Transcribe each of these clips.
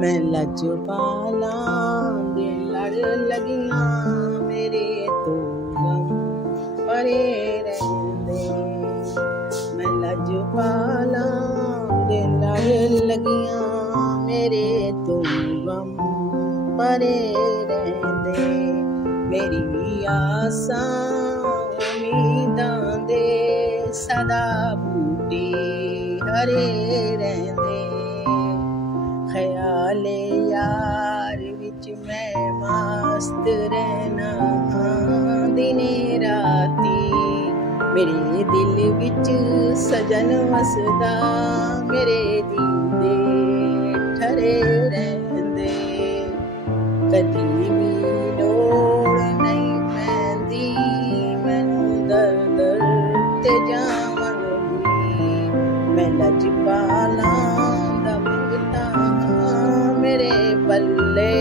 मैं लजपाला दे लड़ लगियां मेरे तो गम परे रहंदे। मैं लजपाला दे लड़ लगियां मेरे तो गम परे रहंदे। मेरी आसां उम्मीदां दे सदा बूटे हरे रहंदे। ख्याले यार विच मैं मस्त रहना दिने राती। मेरे दिल विच सजन वसदा मेरे जींदे ठरे रहंदे। कदी भी लोड़ नहीं पैंदी मैनू दर दर ते जावन दी। मैं लजपाला दा मंगता मेरे पल्ले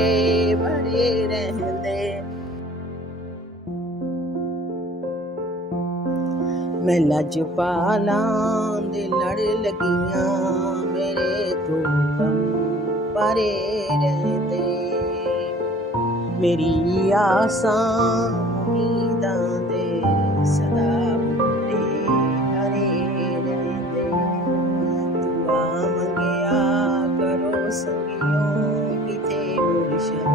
भरे रहंदे। मैं लजपाला दे लड़ लगियां मेरे तो गम परे रहंदे। मेरी आसां उम्मीदां दे सदा बूटे हरे रहंदे। दुआ मंगिया करो संगियों किते मुर्शद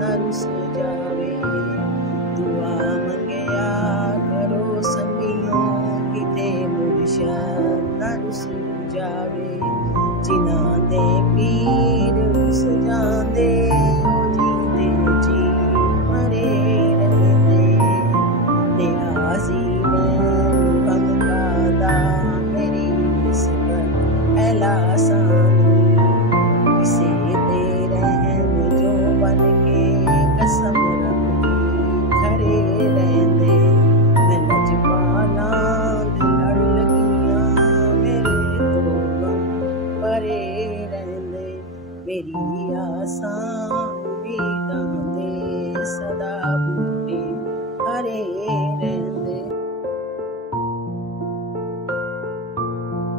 ना रुस जावे। दुआ मंगिया करो संगियों किते मुर्शद ना रुस जावे। जिन्हां दे पीर रुस जांदे किसे दे रहन जो बन के कसम रखती खरे रहंदे। मैं लजपाला दे लड़ लगियां मेरे तो गम परे रहंदे। मेरी आसां उम्मीदां दे सदा बूटे हरे